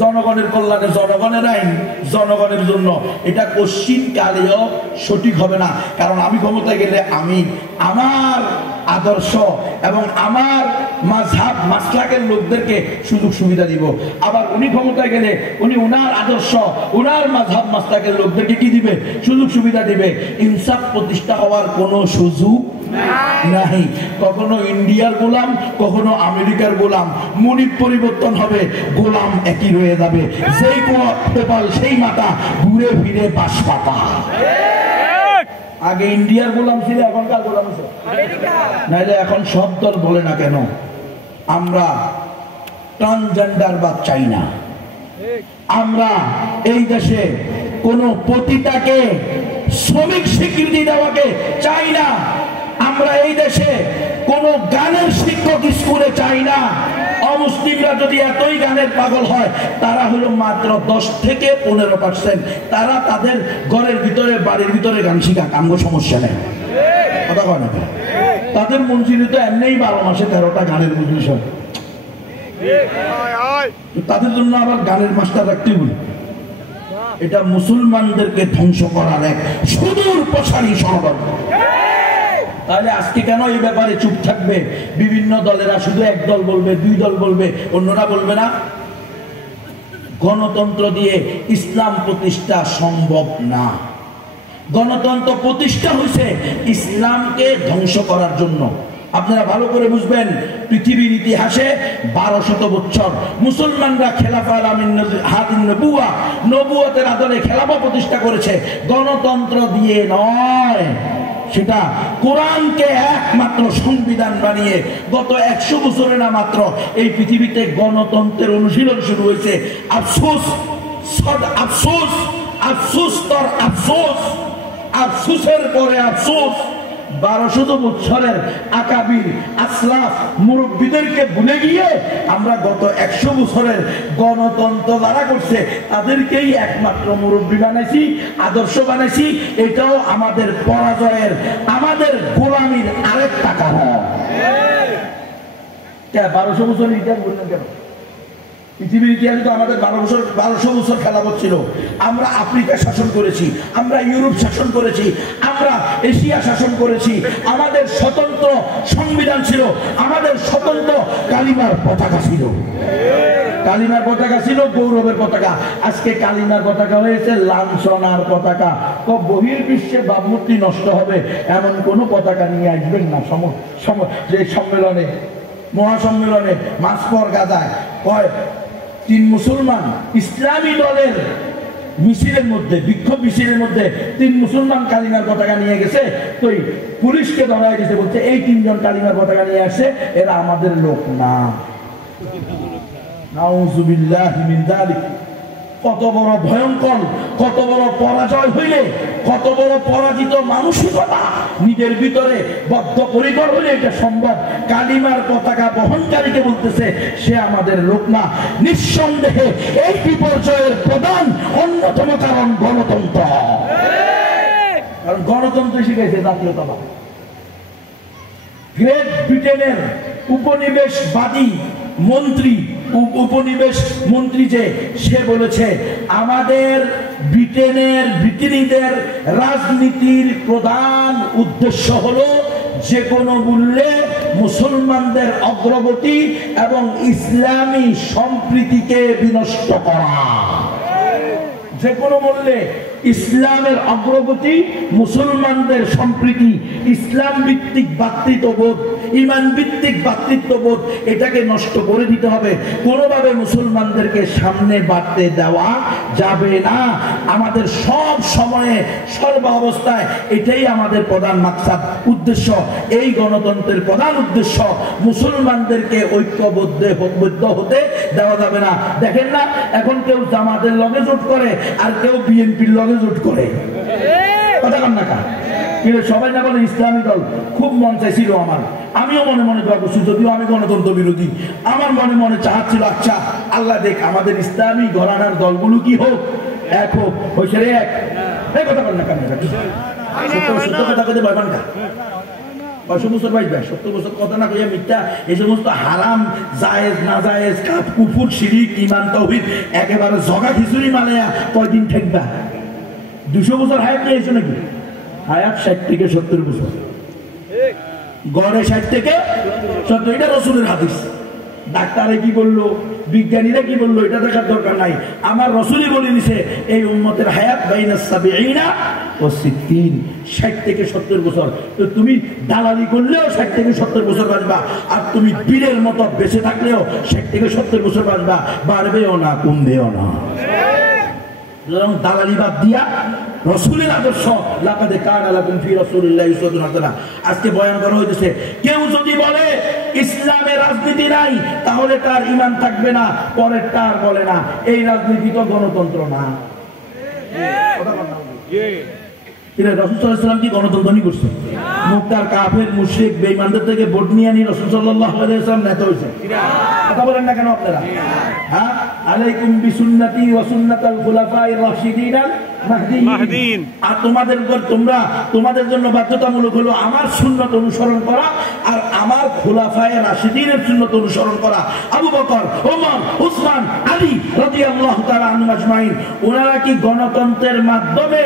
জনগণের কল্যাণে জনগণের আইন জনগণের জন্য, এটা কোশ্চিন কালেও সঠিক হবে না। কারণ আমি ক্ষমতায় গেলে আমি আমার আদর্শ এবং আমার মাযহাব মাসলাকের লোকদেরকে সুযোগ সুবিধা দিব, আবার উনি ক্ষমতায় গেলে উনি উনার আদর্শ উনার মাযহাব মাসলাকের লোকদেরকে কি দিবে? সুযোগ সুবিধা দিবে। ইনসাফ প্রতিষ্ঠা হওয়ার কোনো সুযোগ নাই। কখনো ইন্ডিয়ার গোলাম, কখনো আমেরিকার গোলাম, মুনিব পরিবর্তন হবে, গোলাম একই রয়ে যাবে। সেই পেপাল সেই মাথা, ঘুরে ফিরে বাস পাতা। আগে ইন্ডিয়ার গোলাম ছিল, এখন কার গোলাম আছে? নাইলে এখন সব দল বলে না কেন আমরা ট্রান্সজেন্ডার বাদ চাই না, আমরা এই দেশে কোন পতিতাকে শ্রমিক স্বীকৃতি দেওয়াকে চাই না, আমরা এই দেশে কোন গানের শিক্ষক স্কুলে চাই না। অমুসলিমরা যদি এতই গানের পাগল হয়, তারা হলো মাত্র 10 থেকে 15%। তারা তাদের ঘরের ভিতরে বাড়ির ভিতরে গান শিখা কামগো সমস্যা নেই, কথা কয় না। তাদের মঞ্জিলে তো এমনিই 12 মাসে 13টা গানের মজলিস হয়, তাদের জন্য আবার গানের মাস্টার রাখতে বলি। এটা মুসলমানদেরকে ধ্বংস করার এক সুদূর প্রসারী ষড়যন্ত্র। তাহলে আজকে কেন এই ব্যাপারে চুপ থাকবে? বিভিন্ন দলেরা শুধু এক দল বলবে, 2 দল বলবে, অন্যরা বলবে না। গণতন্ত্র দিয়ে ইসলাম প্রতিষ্ঠা সম্ভব না। গণতন্ত্র প্রতিষ্ঠা হয়েছে ইসলামকে ধ্বংস করার জন্য। আপনারা ভালো করে বুঝবেন, পৃথিবীর ইতিহাসে 1200 বছর মুসলমানরা খেলাফা হাদিন নবুয়তের আদলে খেলাফা প্রতিষ্ঠা করেছে, গণতন্ত্র দিয়ে নয়। সেটা কোরআনকে একমাত্র সংবিধান বানিয়ে গত 100 বছরে না মাত্র এই পৃথিবীতে গণতন্ত্রের অনুশীলন শুরু হয়েছে। আফসোস, আফসোস, আফসোস তর আফসোস, আফসোসের পরে আফসোস। 1200 বছরের আকাবির আসলাফ মুরব্বীদেরকে ভুলে গিয়ে আমরা গত 100 বছরের গণতন্ত্র যারা করছে তাদেরকেই একমাত্র মুরব্বী বানাইছি, আদর্শ বানাইছি। এটাও আমাদের পরাজয়ের, আমাদের গোলামির আরেকটা কারণ। 1200 বছর ইতিহাস বললেন কেন? পৃথিবীর ইতিহাসে তো আমাদের 1200 বছর খেলাফত ছিল। আমরা আফ্রিকা শাসন করেছি, আমরা ইউরোপ শাসন করেছি, আমরা এশিয়া শাসন করেছি। আমাদের স্বতন্ত্র সংবিধান ছিল, আমাদের স্বতন্ত্র কালিমার পতাকা ছিল, কালিমার পতাকা ছিল গৌরবের পতাকা। আজকে কালিমার পতাকা হয়েছে লাঞ্ছনার পতাকা। বহির্বিশ্বে ভাবমূর্তি নষ্ট হবে এমন কোন পতাকা নিয়ে আসবেন না যে সম্মেলনে, মহাসম্মেলনে। মাসপর গাদায় কয় 3 মুসলমান ইসলামী দলের মিছিলের মধ্যে, বিক্ষোভ মিছিলের মধ্যে 3 মুসলমান কালিমার পতাকা নিয়ে গেছে, তো পুলিশকে ধরাই দিয়েছে, বলছে এই 3 জন কালিমার পতাকা নিয়ে আসছে, এরা আমাদের লোক না। নাউযুবিল্লাহি মিন যালিক। কত বড় ভয়ঙ্কর, কত বড় পরাজয় হইলে, কত বড় পরাজিত মানসিকতা নিজের ভিতরে বদ্ধপরিকর হলে এটা সম্ভব। কালিমার পতাকা বহনকারীকে বলতেছে সে আমাদের লোক না। নিঃসন্দেহে এই বিপর্যয়ের প্রধান অন্যতম কারণ গণতন্ত্র। কারণ গণতন্ত্র শিখেছে জাতীয়তাবাদ। গ্রেট ব্রিটেনের উপনিবেশবাদী মন্ত্রী, উপনিবেশ মন্ত্রী যে, সে বলেছে আমাদের ব্রিটেনীদের রাজনীতির প্রধান উদ্দেশ্য হলো যে কোনো মূল্যে মুসলমানদের অগ্রগতি এবং ইসলামী সম্প্রীতিকে বিনষ্ট করা। যে কোনো মূল্যে ইসলামের অগ্রগতি, মুসলমানদের সম্প্রীতি, ইসলাম ভিত্তিক ভ্রাতৃত্ববোধ, ঈমান ভিত্তিক ভ্রাতৃত্ববোধ, এটাকে নষ্ট করে দিতে হবে। কোনোভাবে মুসলমানদেরকে সামনে বাড়তে দেওয়া যাবে না। আমাদের সব সময়ে সর্ব অবস্থায় এটাই আমাদের প্রধান মাকসাদ, উদ্দেশ্য। এই গণতন্ত্রের প্রধান উদ্দেশ্য মুসলমানদেরকে ঐক্যবদ্ধ হতে দেওয়া যাবে না। দেখেন না, এখন কেউ জামাতের লগে জোট করে আর কেউ বিএনপির লগে জোট করে, কথা কন না কা? কিন্তু সবাই না বলে ইসলামী দল। খুব মন চাইছিল আমার, আমিও মনে মনে দোয়া করছি, যদিও আমি গণতন্ত্র বিরোধী। আমার মনে মনে চাচ্ছিল আচ্ছা আল্লাহ দেখ আমাদের ইসলামী ঘরানার দলগুলো কি হোক, এক হোক, হয়েছে রে এক। কথা বল না কেন? সত্য কথা বলতে ভয় পান না? কয়শো বছর বাঁচবে? 70 বছর কথা না কইয়া মিথ্যা এই সমস্ত হারাম জায়েজ না জায়েজ কাফ কুফর শিরিক ঈমান তাওহীদ একেবারে জগা খিচুড়ি মালায়া কয়দিন থাকবা? 200 বছর হায়াত নিয়েছো নাকি? হায়াত 60 থেকে 70 বছর, গড়ে 60 থেকে 70। এটা রাসূলের হাদিস। ডাক্তারে কি বললো, বিজ্ঞানীরা কি বললো, এটা দেখার দরকার নাই। আমার রাসূলই বলে দিছে এই উম্মতের হায়াত বাইনা 70 ও 60, 60 থেকে 70 বছর। তো তুমি দালালি করলেও 60 থেকে 70 বছর বাঁচবা, আর তুমি বীরের মতো বেঁচে থাকলেও 60 থেকে 70 বছর বাঁচবা, বাড়বেও না কমবেও না। দালালি বাদ দিয়া রাসূলের আদর্শ, লাকাদ কানা লাকুম ফি রাসূলিল্লাহি উসওয়াতুন হাসানাহ আজকে বয়ান করা হইতেছে। কেউ যদি বলে ইসলামে রাজনীতি নাই তাহলে তার ঈমান থাকবে না, পরের তার বলে না এই রাজনীতি তো গণতন্ত্র না। রাসূল সাল্লাল্লাহু আলাইহি ওয়াসাল্লাম কি গণতন্ত্র করছে? মুক্তার কাফের মুশরিক বেঈমানদের থেকে ভোট নিয়ে আনি রাসূল সাল্লাল্লাহু আলাইহি ওয়াসাল্লাম নেতা হইছে। কথা বলেন না কেন আপনারা? হ্যাঁ, আলাইকুম বিসুন্নতি ওয়া সুন্নাতাল খুলাফায়ে রাশিদিন আল মাহদিয়িন। আর তোমাদের উপর তোমাদের জন্য বাধ্যতামূলক হলো আমার সুন্নাত অনুসরণ করা আর আমার খুলাফায়ে রাশিদিনের সুন্নাত অনুসরণ করা। আবু বকর, ওমর, উসমান, আলী রাদিয়াল্লাহু তাআলা আনহুম আজমাইন, ওনারা কি গণতন্ত্রের মাধ্যমে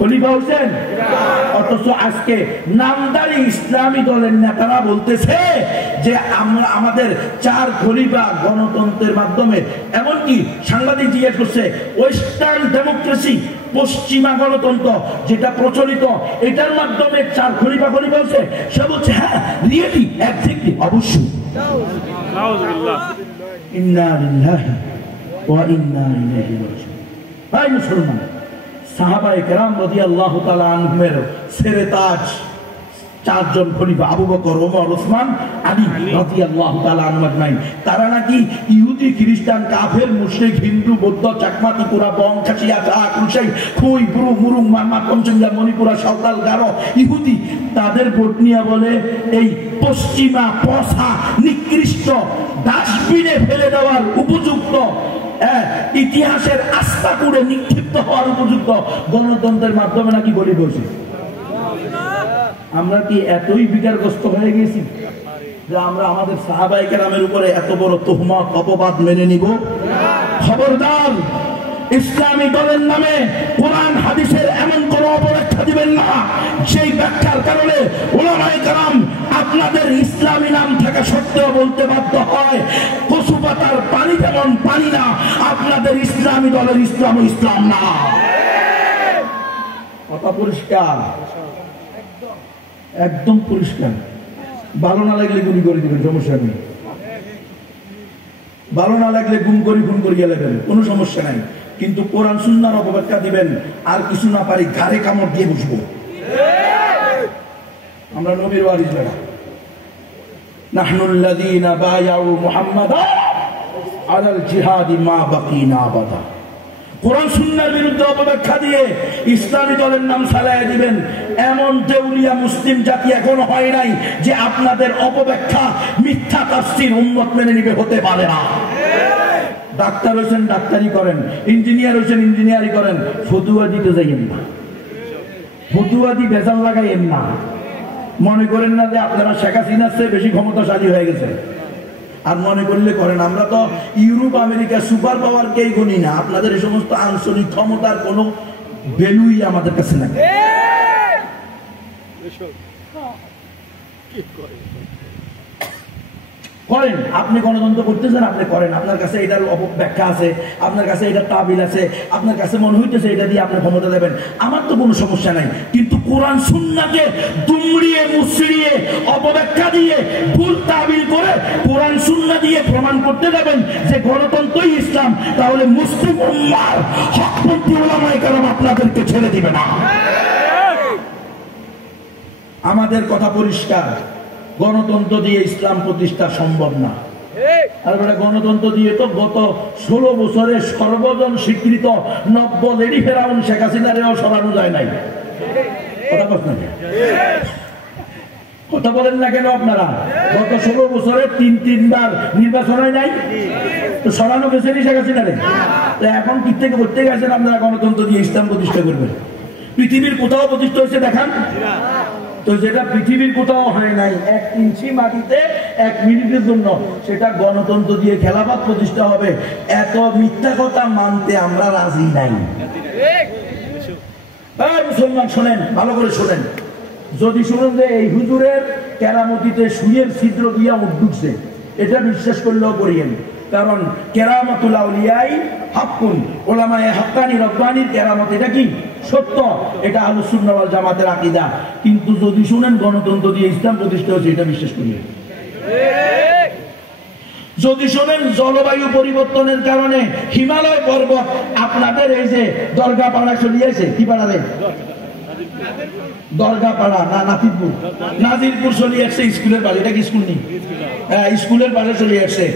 খলিফা হয়েছেন? অথচ আজকে নামদারি ইসলামী দলের নেতারা বলতেছে যে আমরা আমাদের 4 খলিফা গণতন্ত্রের মাধ্যমে। এমনকি সাংবাদিক জিজ্ঞেস করছে ওয়েস্টার্ন ডেমোক্রেসি, পশ্চিমা গণতন্ত্র যেটা প্রচলিত, এটার মাধ্যমে 4 খলিফা হয়েছে। সে বলছে হ্যাঁ, রিয়েলি, এক্স্যাক্টলি, অবশ্যই। ইন্না লিল্লাহি ওয়া ইন্না ইলাইহি রাজিউন। ভাই মুসলমান, সাহাবায়ে কেরাম রাদিয়াল্লাহু তাআলা আনহুমের সেরেতাজ 4 জন খলিফা আবু বকর, ওমর, উসমান, আলী রাদিয়াল্লাহু তাআলা আনহুম আজমাইন। তারা নাকি ইহুদি, খ্রিস্টান, কাফের, মুশরিক, হিন্দু, বৌদ্ধ, চাকমা, ত্রিপুরা, বং, খাসিয়া, কুশাই, খুই, ব্রু, মুরুং, মারমা, পঞ্চমজা, মণিপুরা, সাঁওতাল, গারো, ইহুদি তাদের ভোট নিয়ে বলে এই পশ্চিমা পচা নিকৃষ্ট ডাস্টবিনে ফেলে দেওয়ার উপযুক্ত, ইতিহাসের আস্থা করে নিক্ষিপ্ত হওয়ার উপযুক্ত গণতন্ত্রের মাধ্যমে নাকি বলি বসে। আমরা কি এতই বিকারগ্রস্ত হয়ে গেছি যে আমরা আমাদের সাহাবায়ে কেরামের উপরে এত বড় তুহমত, অপবাদ মেনে নিব? খবরদার, ইসলামী দলের নামে কোরআন হাদিসের এমন কোন অপব্যাখ্যা দিবেন না সেই ব্যাখ্যার কারণে উলামায়ে কেরাম আপনাদের ইসলামী নাম থাকা সত্ত্বেও বলতে বাধ্য হয় কচু পাতার পানি যেমন পানি না, আপনাদের ইসলামী দলের ইসলাম ইসলাম না। কথা পরিষ্কার, একদম পরিষ্কার। ভালো না লাগলে গুলি করে দিবেন, সমস্যা নেই। ভালো না লাগলে গুম করি খুন করিয়া লাগবেন, কোনো সমস্যা নাই। কিন্তু কোরআন সুন্নাহর অপব্যাখ্যা দিবেন আর কিছু না পারি ঘাড়ে কামড় দিয়ে বসবো। আমরা নবীর ওয়ারিস যারা, নাহনুল্লাযীনা বায়াউ মুহাম্মাদান আলাল জিহাদি মা বাকিনা আবাদা। কোরআন সুন্নাহর বিরুদ্ধে অপব্যাখ্যা দিয়ে ইসলামী দলের নাম চালায়া দিবেন, এমন দেউলিয়া মুসলিম জাতি এখনো হয় নাই যে আপনাদের অপব্যাখ্যা, মিথ্যা তাফসীর উম্মত মেনে নিবে, হতে পারে না। ডাক্তার হয়েছেন ডাক্তারি করেন, ইঞ্জিনিয়ার হয়েছেন ইঞ্জিনিয়ারি করেন, ফতুয়া দিতে যাইয়েন না, ফতুয়া দি ভেজাল লাগাইয়েন না। মনে করেন না যে আপনারা শেখ হাসিনার চেয়ে বেশি ক্ষমতাশালী হয়ে গেছে, আর মনে করলে করেন। আমরা তো ইউরোপ আমেরিকা সুপার পাওয়ার কেই গুনি না, আপনাদের এই সমস্ত আঞ্চলিক ক্ষমতার কোনো ভ্যালুই আমাদের কাছে নাই। করেন, আপনি গণতন্ত্র করতেছেন, আপনি করেন, আপনার কাছে এটার ব্যাখ্যা আছে, আপনার কাছে এটার তাবিল আছে, আপনার কাছে মনে হইতেছে এটা দিয়ে আপনি ক্ষমতা দেবেন, আমার তো কোনো সমস্যা নাই। কিন্তু কোরআন সুন্নাহকে দুমড়িয়ে মুচড়িয়ে অপব্যাখ্যা দিয়ে ভুল তাবিল করে কোরআন সুন্নাহ দিয়ে প্রমাণ করতে যাবেন যে গণতন্ত্রই ইসলাম, তাহলে মুসলিম উম্মাহর হকপন্থী উলামায়ে কেরাম আপনাদেরকে ছেড়ে দিবে না। আমাদের কথা পরিষ্কার, গণতন্ত্র দিয়ে ইসলাম প্রতিষ্ঠা সম্ভব না। আর গণতন্ত্র দিয়ে তো গত 16 বছরে সর্বজন স্বীকৃত নব্য লেডি ফেরাউন শেখ হাসিনারেও সরানো যায় নাই। কথা বলেন না কেন আপনারা? গত 16 বছরে 3-3বার নির্বাচন হয় নাই, তো সরানো গেছে শেখ হাসিনারে। এখন কি থেকে করতে গেছেন আপনারা গণতন্ত্র দিয়ে ইসলাম প্রতিষ্ঠা করবেন? পৃথিবীর কোথাও প্রতিষ্ঠা হয়েছে দেখান? তো যেটা পৃথিবীর কোথাও হয় নাই 1 ইঞ্চি মাটিতে 1 মিনিটের জন্য সেটা গণতন্ত্র দিয়ে খেলাফত প্রতিষ্ঠা হবে, এত মিথ্যা কথা মানতে আমরা রাজি নাই। মুসলমান শোনেন, ভালো করে শোনেন, যদি শুনেন যে এই হুজুরের কেরামতিতে সুইয়ের ছিদ্র দিয়া উঠছে, এটা বিশ্বাস করলেও করিয়েন, কারণ কেরামতুল আউলিয়াই হাক্কুন, উলামায়ে হাক্কানি রব্বানির কেরামত এটা কি সত্য, এটা আহলুস সুন্নাহ ওয়াল জামাতের আকীদা। কিন্তু যদি শুনেন গণতন্ত্র দিয়ে ইসলাম প্রতিষ্ঠা হয়েছে, এটা বিশ্বাস করিয়েন। যদি শোনেন জলবায়ু পরিবর্তনের কারণে হিমালয় পর্বত আপনাদের এই যে দরগা পাড়া চলিয়েছে, কি পাড়া রে, দরগা পাড়া না নাজিরপুর, নাজিরপুর চলিয়ে আসছে স্কুলের পাশে, এটা কি স্কুল নেই, হ্যাঁ স্কুলের পাশে চলিয়ে আসছে,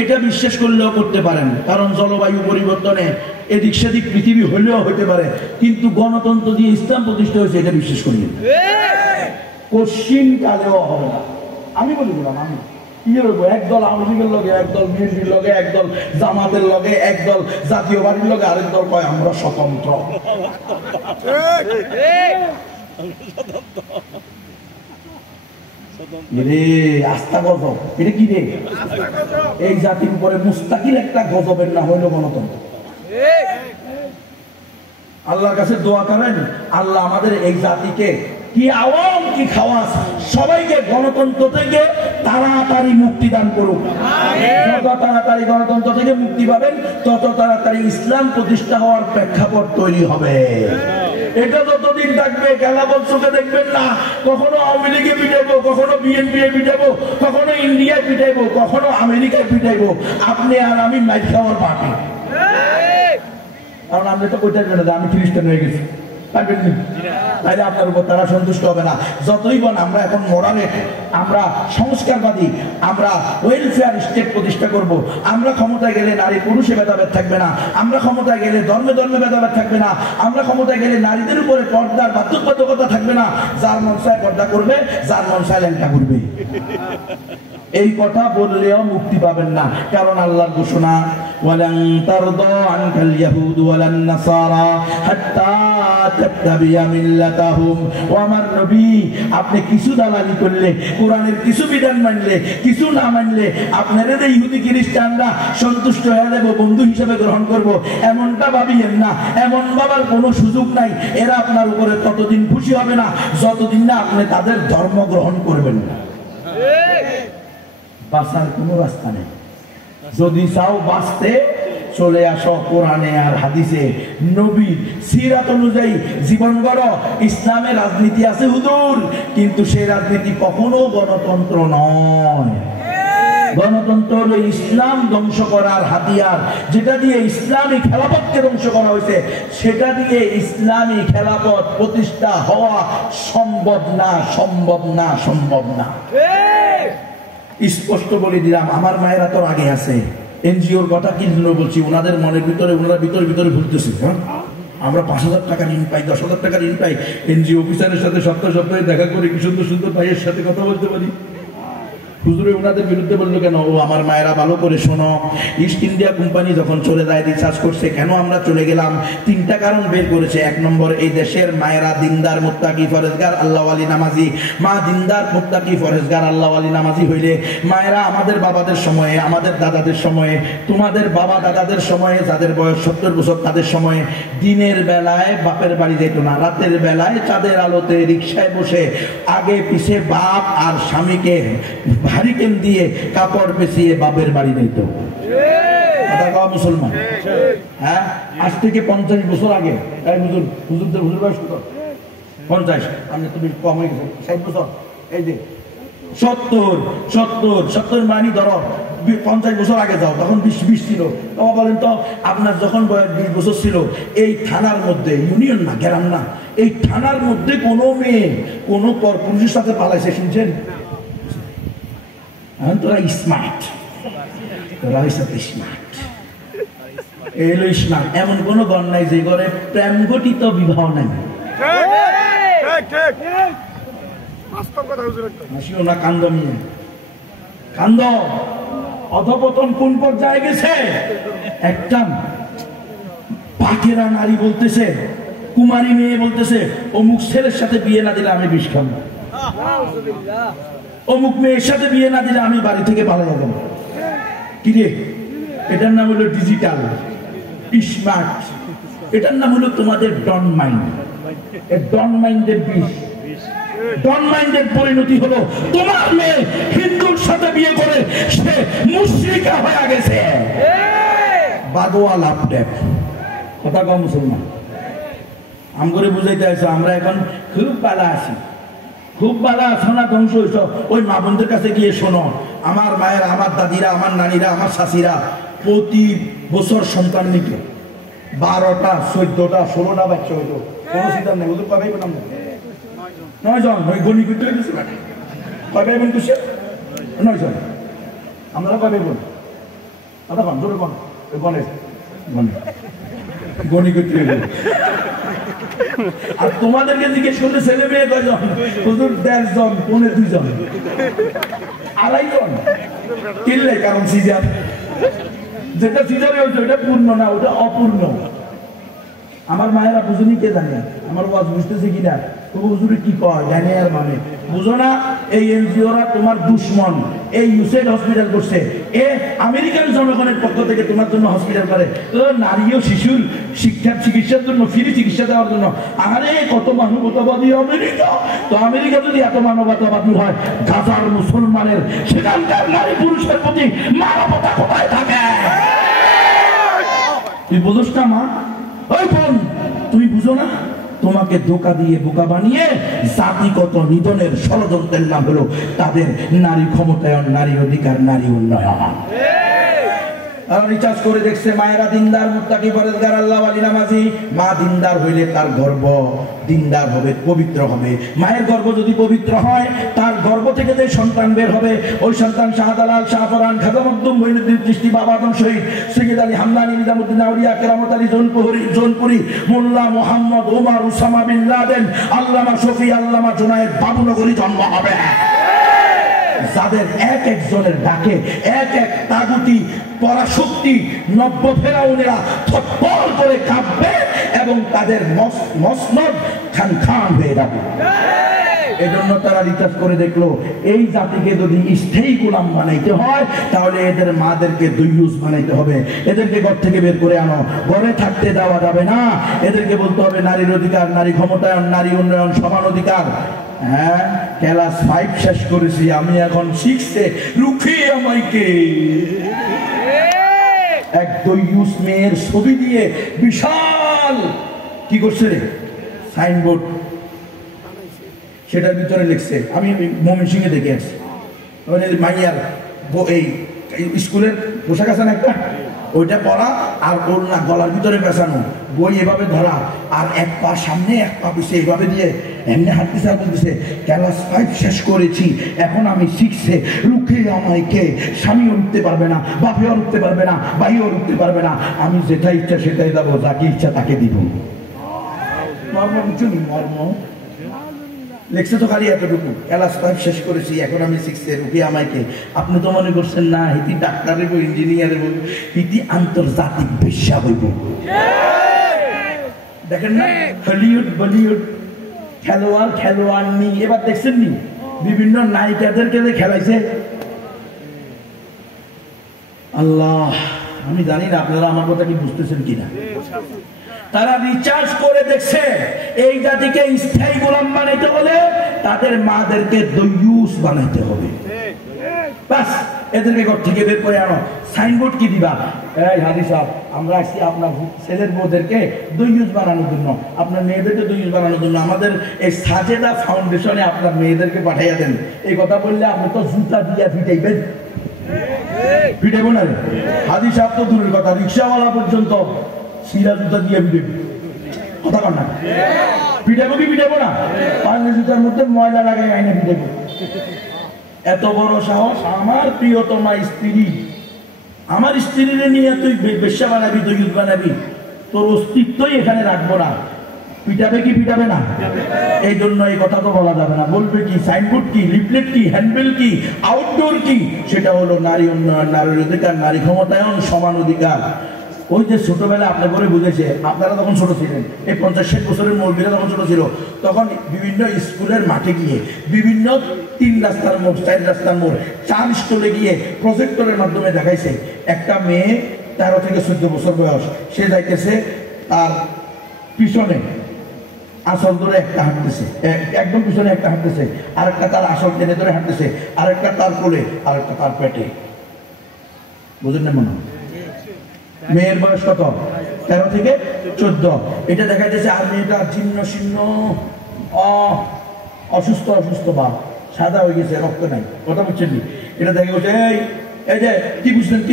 এটা বিশ্বাস করলেও করতে পারেন, কারণ জলবায়ু পরিবর্তনে এদিক সেদিক পৃথিবী হলেও হতে পারে, কিন্তু গণতন্ত্র দিয়ে ইসলাম প্রতিষ্ঠা হয়েছে, এটা বিশ্বাস করিনি, কশিন কালেও হবে না। আমি বলে দিলাম, আমি কি বলবো, একদল আওয়ামী লীগের লগে, একদল বিএনপির লগে, একদল জামাতের লগে, একদল জাতীয় পার্টির লগে, আরেক দল কয় আমরা স্বতন্ত্র। আস্থা গজব, এটা কি রে, এই জাতির উপরে মুস্তাকিল একটা গজবের না হইল গণতন্ত্র। আল্লাহর কাছে দোয়া করেন, আল্লাহ আমাদের এই জাতিকে কি আওয়াম কি খাওয়াস সবাইকে গণতন্ত্র থেকে তাড়াতাড়ি মুক্তি দান করুক। যত তাড়াতাড়ি গণতন্ত্র থেকে মুক্তি পাবেন, তত তাড়াতাড়ি ইসলাম প্রতিষ্ঠা হওয়ার প্রেক্ষাপট তৈরি হবে। এটা যতদিন থাকবে খেলাফত চোখে দেখবেন না, কখনো আওয়ামী লীগে পিটাইবো, কখনো বিএনপি পিটাইবো, কখনো ইন্ডিয়ায় পিটাইবো, কখনো আমেরিকায় পিটাইবো, আপনি আর আমি মাইর খাওয়ার পার্টি। কারণ আপনি তো কইতে পারবেন না আমি খ্রিস্টান হয়ে গেছি, তাইলে আপনার উপর তারা সন্তুষ্ট হবে না। যতই বল আমরা এখন মোরালে, আমরা সংস্কারবাদী, আমরা ওয়েলফেয়ার স্টেট প্রতিষ্ঠা করব, আমরা ক্ষমতায় গেলে নারী পুরুষে ভেদাভেদ থাকবে না, আমরা ক্ষমতায় গেলে ধর্মে ধর্মে ভেদাভেদ থাকবে না, আমরা ক্ষমতায় গেলে নারীদের উপরে পর্দার বাধ্যবাধকতা থাকবে না, যার মন চায় পর্দা করবে, যার মন চায় ল্যাংটা করবে। এই কথা বললেও মুক্তি পাবেন না, কারণ আল্লাহর ঘোষণা ওয়ালান তারদা আনকাল ইয়াহুদ ওয়ালান নাসারা হাত্তা তাত্তাবিয়া মিল্লাতাহুম। ও আমার নবী, আপনি কিছু দালালি করলে, কোরআনের কিছু বিধান মানলে, কিছু না মানলে আপনারা যে ইহুদি খ্রিস্টানরা সন্তুষ্ট হয়ে যাব, বন্ধু হিসেবে গ্রহণ করব, এমনটা ভাবিয়েন না, এমন ভাবার কোনো সুযোগ নাই। এরা আপনার উপরে ততদিন খুশি হবে না যতদিন না আপনি তাদের ধর্ম গ্রহণ করবেন না। বাঁচার কোনো রাস্তা নেই। যদি চাও বাঁচতে, চলে আসো কোরআনে আর হাদিসে, নবীর সিরাত অনুযায়ী জীবন গড়ো। ইসলামে রাজনীতি আছে হুজুর, কিন্তু সেই রাজনীতি কখনো গণতন্ত্র নয়। গণতন্ত্র হলো ইসলাম ধ্বংস করার হাতিয়ার, যেটা দিয়ে ইসলামী খেলাফতকে ধ্বংস করা হয়েছে, সেটা দিয়ে ইসলামী খেলাফত প্রতিষ্ঠা হওয়া সম্ভব না, সম্ভব না, সম্ভব না। স্পষ্ট বলে দিলাম, আমার মায়েরা তো আগে আছে। এনজিওর কথা কি জন্য বলছি, ওনাদের মনের ভিতরে, ওনারা ভিতরে ভিতরে ভুলতেছে, হ্যাঁ আমরা 5,000 টাকা ঋণ পাই, 10,000 টাকা ঋণ পাই, এনজিও অফিসারের সাথে সপ্তাহে সপ্তাহে দেখা করে কি সুন্দর সুন্দর ভাইয়ের সাথে কথা বলতে পারি। হুজুরে ওনাদের বিরুদ্ধে বললো কেন? ও আমার মায়েরা ভালো করে শোনো, ইস্ট ইন্ডিয়া কোম্পানি যখন চলে যায়, রিসার্চ করছে কেন আমরা চলে গেলাম, 3টা কারণ বের করেছে। 1 নম্বর, এই দেশের মায়েরা দিনদার, মুত্তাকি, ফরেজগার, আল্লাহওয়ালি, নামাজি। মা দিনদার, মুত্তাকি, ফরেজগার, আল্লাহওয়ালি, নামাজি হইলে মায়েরা আমাদের বাবাদের সময়ে, আমাদের দাদাদের সময়ে, তোমাদের বাবা দাদাদের সময়ে, যাদের বয়স 70 বছর তাদের সময়ে দিনের বেলায় বাপের বাড়ি যেত না, রাতের বেলায় চাঁদের আলোতে রিক্সায় বসে আগে পিছে বাপ আর স্বামীকে হারিকেন দিয়ে কাপড় বেচিয়ে বাপের বাড়ি নিত। মুসলমান, হ্যাঁ আজ থেকে 50 বছর আগে, হুজুরদের হুজুর বয়স কত? 50, আমি তুমি কম হয়ে গেছে, 60 বছর। এই যে 70 মানি ধরো 50 বছর আগে যাও, তখন 20 ছিল। বাবা বলেন তো, আপনার যখন বয়স 20 বছর ছিল, এই থানার মধ্যে, ইউনিয়ন না, গ্রাম না, এই থানার মধ্যে কোনো মেয়ে কোনো পরপুরুষের সাথে পালাইছে শুনছেন? তোরা স্মার্ট, তোরা স্মার্ট, এলো স্মার্ট। এমন কোন গণ নাই যে ঘরে প্রেম ঘটিত বিবাহ নাই। না কান্দ মিয়া, কান্দ। অধপতন কোন পর্যায়ে গেছে? একটা পাকেরা নারী বলতেছে, কুমারী মেয়ে বলতেছে, অমুক ছেলের সাথে বিয়ে না দিলে আমি বিষ খাবো। অমুক মেয়ের সাথে বিয়ে না দিলে আমি বাড়ি থেকে পালাই যাব। কি রে, এটার নাম হলো ডিজিটাল স্মার্ট, এটার নাম হলো তোমাদের ডন মাইন্ড। ডন মাইন্ডের বিষ, ডন মাইন্ডের পরিণতি হলো তোমার মেয়ে হিন্দুর সাথে বিয়ে করে সে মুশরিকা হয়ে গেছে। বাগোয়া লাভ দেখ কথা কম মুসলমান আম করে বুঝাইতে আসো। আমরা এখন খুব বালা আছি, খুব বালা আছো না, ধ্বংস হইছ। ওই মা বোনদের কাছে গিয়ে শোনো, আমার মায়ের, আমার দাদিরা, আমার নানিরা, আমার শাশিরা প্রতি বছর সন্তান নিত 12টা 14টা 16টা বাচ্চা হইতো, কোনো চিন্তা নেই। ওদের কবে নাম 9 জন, ওই গণি করতে হইতেছে কয় ভাই বোন খুশি 9 জন। আমরা কয় ভাই বোন কথা কন জোরে কন, গণেশ গণি করতে হইল। আর তোমাদেরকে জিজ্ঞেস করলে ছেলে মেয়ে কয়জন? হুজুর 1.5 জন, 2.5 জন, 2.5 জন। কিনলে কারণ সিজার, যেটা সিজারে হয়েছে ওটা পূর্ণ না, ওটা অপূর্ণ। আমার মায়েরা বুঝুনি, কে জানে আমার ওয়াজ বুঝতেছে কিনা, তবু হুজুরে কি কয় জানে আর মানে বুঝো না। এই এনজিওরা তোমার দুশ্মন। এই ইউসাইড হসপিটাল করছে, এ আমেরিকান জনগণের পক্ষ থেকে তোমার জন্য হসপিটাল করে, নারী ও শিশুর শিক্ষার চিকিৎসার জন্য ফ্রি চিকিৎসা দেওয়ার জন্য। আরে কত মানবতাবাদী আমেরিকা! তো আমেরিকা যদি এত মানবতাবাদী হয়, গাজার মুসলমানের সেখানকার নারী পুরুষের প্রতি মানবতা কোথায় থাকে? তুই বুঝোস না মা? ওই বোন তুমি বুঝো না? তোমাকে ধোঁকা দিয়ে বোকা বানিয়ে জাতিগত নিধনের ষড়যন্ত্রের নাম হলো তাদের নারী ক্ষমতায়ন, নারী অধিকার, নারী উন্নয়ন। রিচার্জ করে দেখছে মায়েরা দিনদার, মুত্তাকি, পরেজগার, আল্লাহ ওয়ালি, নামাজি। মা দিনদার হইলে তার গর্ভ দিনদার হবে, পবিত্র হবে। মায়ের গর্ভ যদি পবিত্র হয়, তার গর্ভ থেকে যে সন্তান বের হবে, ওই সন্তান শাহজালাল, শাহফরান, খাজা Makhdum, Moinuddin Chishti, Baba Adam Shahid, Syed Ali Hamdani, Nizamuddin Auliya, Keramat Ali Jaunpuri, Mullah Mohammad Omar, Osama bin Laden, Allama Shafi, আল্লামা জুনায়েদ বাবুনগরী জন্ম হবে। যাদের এক একজনের ডাকে এক এক তাগুতি পরাশক্তি নব্য ফেরাউনেরা থরথর করে কাঁপবে এবং তাদের মসনদ খান খান হয়ে যাবে। এজন্য তারা রিসার্চ করে দেখলো, এই জাতিকে যদি স্থায়ী গোলাম বানাইতে হয়, তাহলে এদের মাদেরকে দুইয়ুজ বানাইতে হবে। এদেরকে ঘর থেকে বের করে আনো, ঘরে থাকতে দেওয়া যাবে না। এদেরকে বলতে হবে নারীর অধিকার, নারী ক্ষমতায়ন, নারী উন্নয়ন, সমান অধিকার। হ্যাঁ, ক্লাস 5 শেষ করেছি, আমি এখন 6-এ। রুখে আমাইকে এক দুইয়ুজ মেয়ের ছবি দিয়ে বিশাল কি করছে রে সাইনবোর্ড, সেটার ভিতরে লিখছে, আমি ময়মনসিংহে দেখে আসছি, মাইয়ার এই স্কুলের পোশাক আছে না একটা, ওইটা পরা আর ওর না গলার ভিতরে পেঁচানো, বই এভাবে ধরা, আর এক পা সামনে এক পা পিছিয়ে এইভাবে দিয়ে এমনি হাঁটতেছে আর বলতেছে ক্লাস 5 শেষ করেছি, এখন আমি 6-এ। রুখে আমাইকে স্বামীও রুখতে পারবে না, বাপেও রুখতে পারবে না, ভাইও রুখতে পারবে না। আমি যেটা ইচ্ছা সেটাই দেবো, যাকে ইচ্ছা তাকে দিব। মর্ম বুঝুন, মর্ম লেখছে তো খালি এতটুকু, ক্লাস 5 শেষ করেছি, এখন আমি 6-এ। রুখে আমাইকে আপনি তো মনে করছেন না হিতি ডাক্তার হইব, ইঞ্জিনিয়ার হইব, হিতি আন্তর্জাতিক বেশ্যা হইব। দেখেন না হলিউড বলিউড খেলোয়াড় নি, এবার দেখছেন নি বিভিন্ন নায়িকাদেরকে খেলাইছে। আল্লাহ, আমি জানি না আপনারা আমার কথা কি বুঝতেছেন কিনা। তারা রিচার্জ করে দেখছে, এই জাতিকে স্থায়ী গোলাম বানাইতে হলে তাদের মাদেরকে দইয়ুস বানাইতে হবে। বাস, এদেরকে ঘর থেকে বের করে আনো। সাইনবোর্ড কি দিবা? এই হাজি সাহেব, আমরা আসছি আপনার ছেলের বউদেরকে দইয়ুস বানানোর জন্য, আপনার মেয়েদেরকে দইয়ুস বানানোর জন্য। আমাদের এই সাজেদা ফাউন্ডেশনে আপনার মেয়েদেরকে পাঠাইয়া দেন। এই কথা বললে আপনি তো জুতা দিয়া পিটাইবেন, পিটাইব না রে হাজি সাহেব, তো দূরের কথা, রিক্সাওয়ালা পর্যন্ত সিরা জুতা দিয়ে পিটাইবে। কথা কর না, পিটাইবো কি পিটাইবো না? পাঁচ জুতার মধ্যে ময়লা লাগাই আইনে পিটাইবো। এত বড় সাহস! আমার প্রিয়তমা স্ত্রী, আমার স্ত্রীরে নিয়ে তুই বেশ্যা বানাবি, দইয়ুস বানাবি, তোর অস্তিত্বই এখানে রাখবো না। পিটাবে কি পিটাবে না? এই জন্য এই কথা তো বলা যাবে না। বলবে কি? সাইনবোর্ড কি, লিফলেট কি, হ্যান্ডবিল কি, আউটডোর কি? সেটা হলো নারী উন্নয়ন, নারীর অধিকার, নারী ক্ষমতায়ন, সমান অধিকার। ওই যে ছোটবেলা আপনার করে বুঝেছে, আপনারা তখন ছোট ছিলেন, এই 50-60 বছরের মুরব্বীরা তখন ছোট ছিল, তখন বিভিন্ন স্কুলের মাঠে গিয়ে বিভিন্ন 3 রাস্তার মোড় 4 রাস্তার মোড় 4 স্টলে গিয়ে প্রজেক্টরের মাধ্যমে দেখাইছে একটা মেয়ে 13 থেকে 14 বছর বয়স, সে যাইতেছে তার পিছনে আসল ধরে একটা হাঁটতেছে, একদম পিছনে একটা হাঁটতেছে, আরেকটা তার আসল টেনে ধরে হাঁটতেছে, আরেকটা তার কোলে, আরেকটা তার পেটে। বুঝলেন না মনে? মেয়ের বয়স কত? 13 থেকে 14। এটা দেখা যাচ্ছে আর মেয়েটা জীর্ণ শীর্ণ অসুস্থ অসুস্থ বা সাদা হয়ে গেছে, রক্ত নাই। কথা বুঝছেন? এটা দেখে বলছে এই যে কি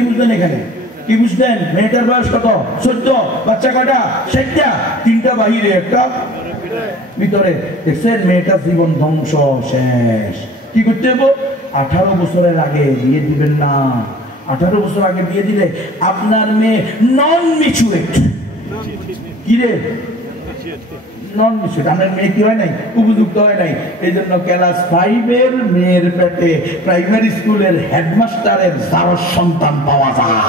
বুঝলেন এখানে কি বুঝলেন? মেয়েটার বয়স কত? 14। বাচ্চা কয়টা? 6টা, 3টা বাহিরে, একটা ভিতরে। দেখছেন মেয়েটার জীবন ধ্বংস, শেষ। কি করতে হবে? 18 বছরের আগে বিয়ে দিবেন না। 18 বছর আগে বিয়ে দিলে আপনার মেয়ে নন ম্যাচুরেট। কি রে? নন ম্যাচুরেট। আপনার মেয়ে কি হয় নাই? উপযুক্ত হয় নাই। এই জন্য ক্লাস 5-এর মেয়ের পেটে প্রাইমারি স্কুলের হেডমাস্টারের জারজ সন্তান পাওয়া যায়।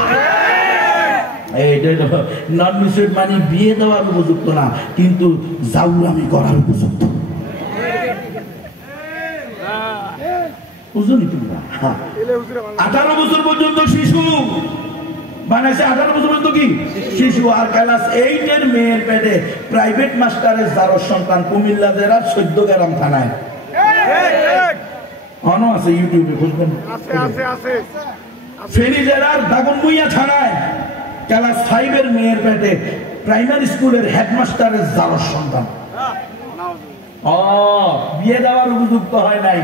নন ম্যাচুরেট মানে বিয়ে দেওয়ার উপযুক্ত না, কিন্তু জাউলামি করার উপযুক্ত। বুঝলি তোমরা? 18 বছর পর্যন্ত শিশু বানাইছে। 18 বছর পর্যন্ত কি শিশু। আর ক্লাস 8-এর মেয়ের পেটে প্রাইভেট মাস্টারের জারজ সন্তান কুমিল্লা জেলার 14 গ্রাম থানায়। অন আছে, ইউটিউবে খুঁজবেন। ফেনী জেলার দাগনভূঞা থানায় ক্লাস 5-এর মেয়ের পেটে প্রাইমারি স্কুলের হেডমাস্টারের জারজ সন্তান। বিয়ে দেওয়ার উপযুক্ত হয় নাই,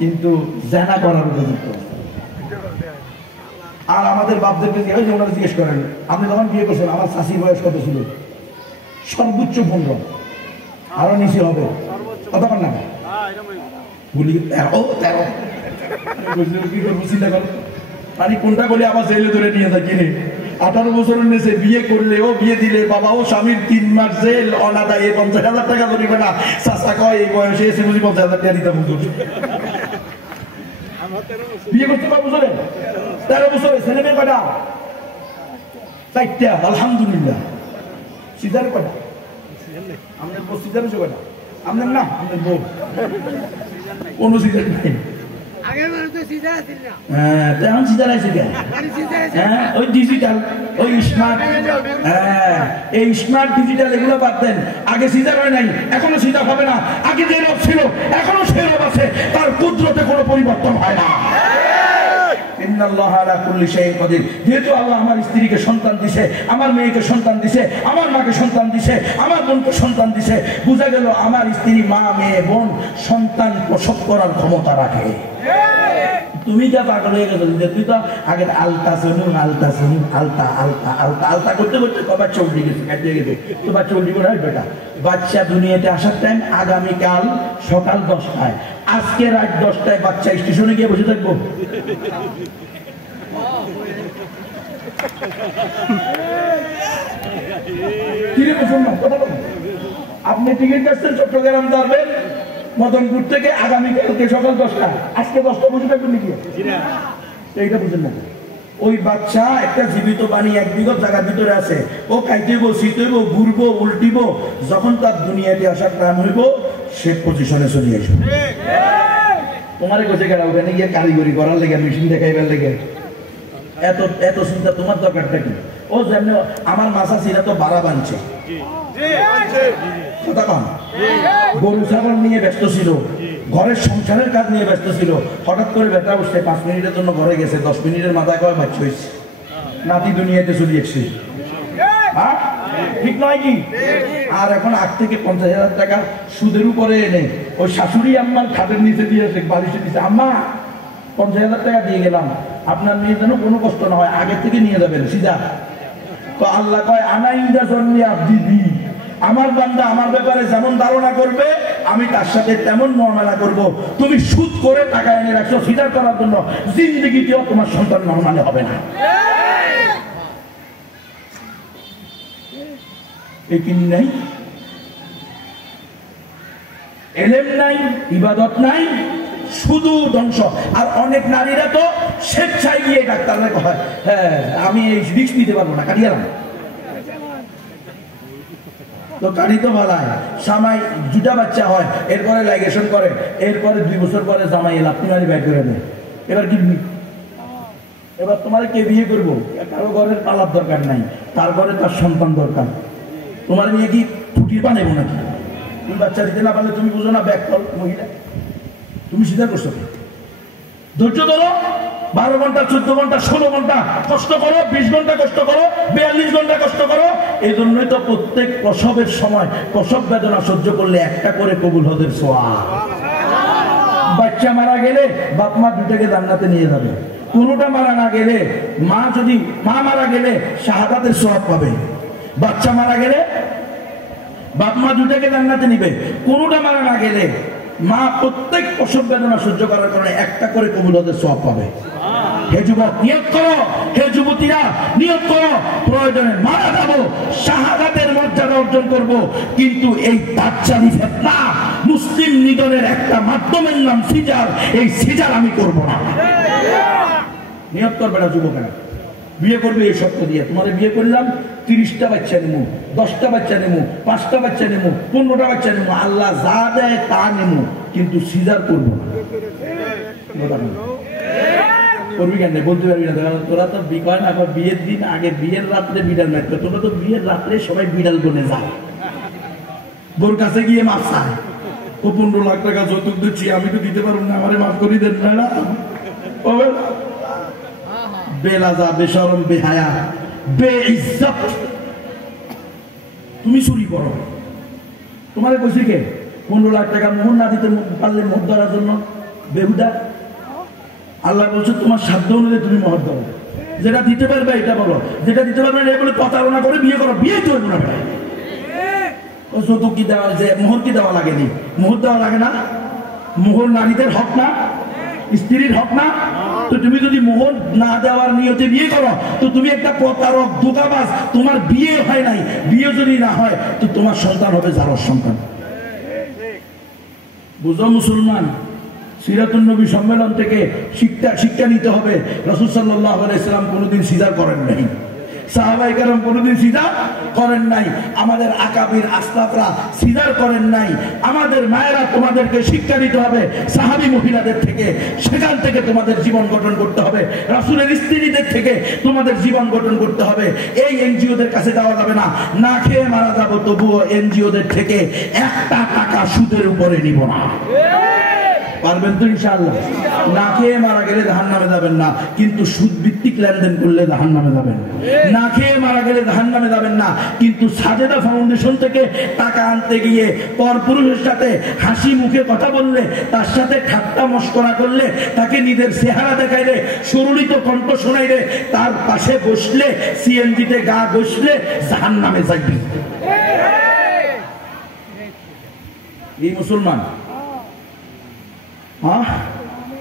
কিন্তু জানা করার উপযুক্ত। আর আমাদের বাপদেরকে জিজ্ঞেস করেন, আপনি যখন বিয়ে করছেন আমার শাশির বয়স কত ছিল? সর্বোচ্চ 15, আরো নিচে হবে। কত না বলি 13। কি করবো চিন্তা করো, মানে কোনটা বলে আবার জেলে ধরে নিয়ে যায় কিনে। 18 বছরের নিচে বিয়ে করলে ও বিয়ে দিলে বাবা ও স্বামীর 3 মাস জেল, অনাদায়ে 50,000 টাকা ধরিবে না। চাষা কয় এই বয়সে এসে বুঝি 50,000 টাকা দিতাম। বিয়ে করতে পারবো 13 বছরে। ছেলে মেয়ে কয়টা? 4টা। আলহামদুলিল্লাহ। সিজার কয়টা? আমাদের বউ সিজার হয়েছে কয়টা? আপনার না, আমাদের বউ কোনো সিজার নেই। ওই ডিজিটাল, ওই স্মার্ট, এই স্মার্ট ডিজিটাল এগুলো বাদতেন। আগে সিজার হয় নাই, এখনো সিজার হবে না। আগে যে রোগ ছিল এখনো সে রোগ আছে, তার কুদরতে কোনো পরিবর্তন হয় না। যেহেতু আল্লাহ আমার স্ত্রীকে সন্তান দিছে, আমার মেয়েকে সন্তান দিছে, আমার মাকে সন্তান দিছে, আমার বোনকে সন্তান দিছে, বোঝা গেল আমার স্ত্রী, মা, মেয়ে, বোন সন্তান প্রসব করার ক্ষমতা রাখে। তুমি যা পাগল হয়ে গেছো, তুই তো আগে আলতা শুনুন আলতা শুনুন আলতা আলতা আলতা আলতা করতে করতে কবার চল্লি গেছে, কাটিয়ে গেছে। তোমার চল্লি করে হয় বেটা। বাচ্চা দুনিয়াতে আসার টাইম আগামীকাল সকাল 10টায়, আজকে রাত 10টায় বাচ্চা স্টেশনে গিয়ে বসে থাকবো। আপনি টিকিট কাটছেন চট্টগ্রাম যাবেন মদনপুর থেকে, আগামীকালকে সকাল 10টা, আজকে 10টা বসে থাকবেন নাকি? এইটা বুঝেন না। ওই বাচ্চা একটা জীবিত পানি 1 বিঘত জায়গার ভিতরে আছে, ও খাইতেইব, শীতইব, ঘুরবো, উল্টিব। যখন তার দুনিয়াতে আসার টাইম হইব, সে পজিশনে চলে আসবে। তোমার কাছে গেল ওখানে গিয়ে কারিগরি করার লেগে, মেশিন দেখাইবার লেগে, এত এত চিন্তা তোমার দরকারটা কি? ও যেমন আমার মাসা ছিলা তো বাড়া বানছে, গরু ছাগল নিয়ে ব্যস্ত ছিল, ঘরের সংসারের কাজ নিয়ে ব্যস্ত ছিল। হঠাৎ করে বেটা উঠছে, 5 মিনিটের জন্য ঘরে গেছে, 10 মিনিটের মাথায় কয় বাচ্চা হয়েছে, নাতি দুনিয়াতে চলে এসছে। ঠিক নয় কি? আর এখন 8 থেকে 50,000 টাকা সুদের উপরে এনে ওই শাশুড়ি আম্মার খাটের নিচে দিয়েছে, বালিশে দিয়েছে, আম্মা 50,000 টাকা দিয়ে গেলাম, আপনার মেয়ে যেন কোনো কষ্ট না হয়, আগে থেকে নিয়ে যাবেন সিধা। তো আল্লাহ কয় আনা ইন্দা জন্মে আব্দি, আমার বান্দা আমার ব্যাপারে যেমন ধারণা করবে আমি তার সাথে তেমন মুআমালা করব। তুমি সুদ করে টাকা এনে রাখছো সিধার করার জন্য, জিন্দেগিতেও তোমার সন্তান নরমালে হবে না। একিন নাই, এলেম নাই, ইবাদত নাই, শুধু ধ্বংস। আর অনেক নারীরা তো স্বেচ্ছায় গিয়ে ডাক্তাররা হয়, হ্যাঁ আমি এই রিস্ক নিতে পারবো না, কাটিয়ালাম তো কাটি তো ভালাই সামাই দুটা বাচ্চা হয়, এরপরে লাইগেশন করে, এরপরে 2 বছর পরে জামাই লাপ্তি মারি ব্যাগ করে দেয়। এবার কি এবার তোমার কে বিয়ে করবো? কারো ঘরের পালার দরকার নাই, তারপরে তার সন্তান দরকার। তোমার মেয়ে কি ফুটির বানাবো নাকি? তুমি বাচ্চা দিতে না পারলে তুমি বুঝো না ব্যাগ কল মহিলা, তুমি সিধা করছো। ধৈর্য ধরো, 12 ঘন্টা 14 ঘন্টা 16 ঘন্টা কষ্ট করো, 20 ঘন্টা কষ্ট করো, 42 ঘন্টা কষ্ট করো। এই জন্যই তো প্রত্যেক প্রসবের সময় প্রসব বেদনা সহ্য করলে একটা করে কবুল হদের সওয়াব। বাচ্চা মারা গেলে বাপ মা দুটাকে জান্নাতে নিয়ে যাবে। কোনোটা মারা না গেলে মা মারা গেলে শাহাদাতের সওয়াব পাবে, বাচ্চা মারা গেলে বাপ মা দুটাকে জান্নাতে নিবে। কোনোটা মারা না গেলে মা প্রত্যেক প্রসব বেদনা সহ্য করার কারণে একটা করে কবুলতের সওয়াব পাবে। হে যুবক নিয়ত করো, হে যুবতীরা নিয়ত করো, প্রয়োজনে মারা যাবো, শাহাদাতের মর্যাদা অর্জন করব, কিন্তু এই দাজ্জালি ফিতনা মুসলিম নিধনের একটা মাধ্যমের নাম সিজার, এই সিজার আমি করব না। নিয়ত করবে না যুবকেরা, বিয়ে করবে এই শর্ত দিয়ে, তোমার বিয়ে করলাম 30টা বাচ্চা নেবো, 10টা বাচ্চা নেবো, 5টা বাচ্চা নেবো, 15টা বাচ্চা নেবো, আল্লাহ যা দেয় তা নেবো, কিন্তু সিজার করবো না। করবি কেন বলতে পারবি না, তোরা তো বিকয় না বিয়ের দিন আগে বিয়ের রাত্রে বিড়াল মারবে, তোরা তো বিয়ের রাত্রে সবাই বিড়াল বনে যায়, বোর কাছে গিয়ে মাছ চায়, ও 15 লাখ টাকা যৌতুক দিচ্ছি, আমি তো দিতে পারবো না, আমারে মাফ করি দেন না। বেলাজা, বেশরম, বেহায়া, বেইজ্জত, তুমি চুরি করো। তোমার কইছি কে 15 লাখ টাকা মোহর না দিতে পারলে মোহর ধরার জন্য? বেহুদা। আল্লাহ বলছে তোমার সাধ্য অনুযায়ী তুমি মোহর ধরো, যেটা দিতে পারবে এটা বলো, যেটা দিতে পারবে না বলে প্রতারণা করে বিয়ে করো, বিয়ে করবো না। যৌতুক কি দেওয়া, যে মোহর কি দেওয়া লাগেনি? মোহর দেওয়া লাগে না? মোহর নারীদের হক না, স্ত্রীর হক না? তো তুমি যদি মোহর না দেওয়ার নিয়তে বিয়ে করো তো তুমি একটা প্রতারক, ধোঁকাবাজ, তোমার বিয়ে হয় নাই। বিয়ে যদি না হয় তো তোমার সন্তান হবে জারজ সন্তান। বুঝো মুসলমান, সিরাতুন নবী সম্মেলন থেকে শিক্ষা নিতে হবে। রাসূল সাল্লাল্লাহু আলাইহি সাল্লাম কোনোদিন সিজদা করেন নাই, সাহাবায়ে কেরাম কোনোদিন সিজদা করেন নাই, আমাদের আকাবির আসলাফরা সিজদা করেন নাই। আমাদের মায়েরা তোমাদেরকে শিক্ষা দিতে হবে সাহাবী মহিলাদের থেকে, সেখান থেকে তোমাদের জীবন গঠন করতে হবে। রাসূলের স্ত্রীদের থেকে তোমাদের জীবন গঠন করতে হবে। এই এনজিওদের কাছে যাওয়া যাবে না, না খেয়ে মারা যাবো তবুও এনজিওদের থেকে একটা টাকা সুদের উপরে নিব না। পারবেন তো ইনশাআল্লাহ? না খেয়ে মারা গেলে জাহান্নামে যাবেন না, কিন্তু সুদ ভিত্তিক লেনদেন করলে জাহান্নামে যাবেন। না খেয়ে মারা গেলে জাহান্নামে যাবেন না, কিন্তু সাজেদা ফাউন্ডেশন থেকে টাকা আনতে গিয়ে পরপুরুষের সাথে হাসি মুখে কথা বললে, তার সাথে ঠাট্টা মশকরা করলে, তাকে নিজের চেহারা দেখাইলে, সুরলিত কণ্ঠ শোনাইলে, তার পাশে বসলে, সিএনজিতে গা বসলে জাহান্নামে যাইবি। এই মুসলমান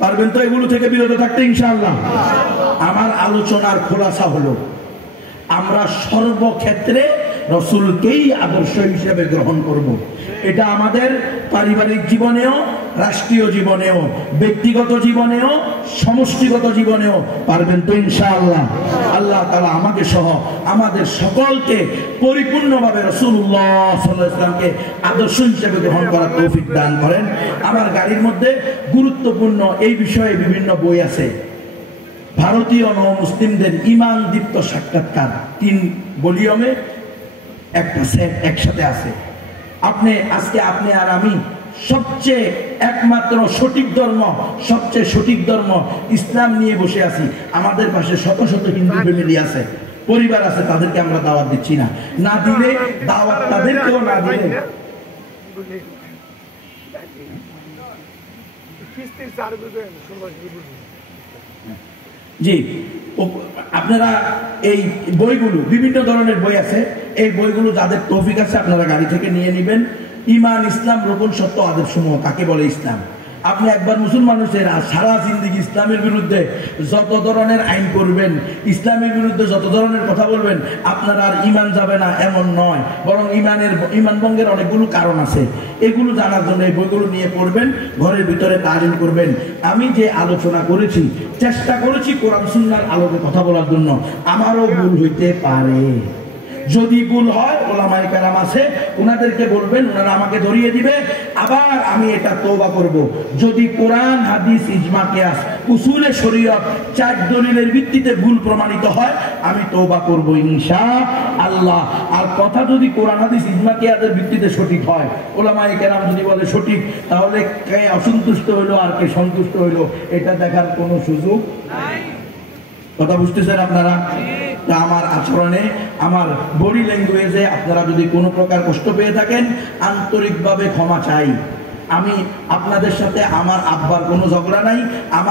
পারবেন তো এগুলো থেকে বিরত থাকতে ইনশাআল্লাহ? আমার আলোচনার খোলাসা হলো আমরা সর্বক্ষেত্রে রাসূলকেই আদর্শ হিসেবে গ্রহণ করব। এটা আমাদের পারিবারিক জীবনেও, রাষ্ট্রীয় জীবনেও, ব্যক্তিগত জীবনেও, সমষ্টিগত জীবনেও। পারবেন তো ইনশাআল্লাহ? আল্লাহ তাআলা আমাকে সহ আমাদের সকলকে পরিপূর্ণভাবে রাসূলুল্লাহ সাল্লাল্লাহু আলাইহি ওয়াসাল্লামকে আদর্শ হিসেবে গ্রহণ করার তৌফিক দান করেন। আমার গাড়ির মধ্যে গুরুত্বপূর্ণ এই বিষয়ে বিভিন্ন বই আছে। ভারতীয় নও-মুসলিমদের ঈমান দীপ্ত সাক্ষাৎকার 3 ভলিউমে একটা সেট একসাথে আছে। আজকে আপনি আর আমি সবচেয়ে একমাত্র সঠিক ধর্ম, সবচেয়ে সঠিক ধর্ম ইসলাম নিয়ে বসে আছি। আমাদের পাশে শত শত হিন্দু ফ্যামিলি আছে, পরিবার আছে, তাদেরকে আমরা দাওয়াত দিচ্ছি না। না দিলে দাওয়াত তাদেরকেও না দিলে জি আপনারা এই বইগুলো, বিভিন্ন ধরনের বই আছে, এই বইগুলো যাদের তৌফিক আছে আপনারা গাড়ি থেকে নিয়ে নেবেন। ঈমান, ইসলাম, রোকন, সত্য, আদর্শসমূহ কাকে বলে ইসলাম। আপনি একবার মুসলমান হচ্ছেন আর সারা জিন্দেগি ইসলামের বিরুদ্ধে যত ধরনের আইন করবেন, ইসলামের বিরুদ্ধে যত ধরনের কথা বলবেন, আপনার আর ইমান যাবে না এমন নয়, বরং ইমান ভঙ্গের অনেকগুলো কারণ আছে। এগুলো জানার জন্য এই বইগুলো নিয়ে পড়বেন, ঘরের ভিতরে তালিম করবেন। আমি যে আলোচনা করেছি, চেষ্টা করেছি কোরআন সুন্নাহর আলোকে কথা বলার জন্য। আমারও ভুল হইতে পারে, যদি ভুল হয় ওলামায়ে কেরাম আছে, ওনাদেরকে বলবেন, ওনারা আমাকে ধরিয়ে দিবে। আবার আমি এটা তওবা করব, যদি কোরআন হাদিস ইজমা কিয়াস উসুলে শরীয়ত 4 দলিলের ভিত্তিতে ভুল প্রমাণিত হয়, আমি তওবা করব ইনশাআল্লাহ। আর কথা যদি কোরআন হাদিস ইজমা কিয়াসের ভিত্তিতে সঠিক হয়, ওলামায়ে কেরাম যদি বলে সঠিক, তাহলে কে অসন্তুষ্ট হইলো আর কে সন্তুষ্ট হইলো এটা দেখার কোনো সুযোগ নাই। কথা বুঝতেছেন আপনারা? আমার আচরণে, আমার বডি ল্যাঙ্গুয়েজে আপনারা যদি কোনো প্রকার কষ্ট পেয়ে থাকেন, আন্তরিকভাবে ক্ষমা চাই। আমি আপনাদের সাথে আমার আব্বার কোনো ঝগড়া নাই। আমার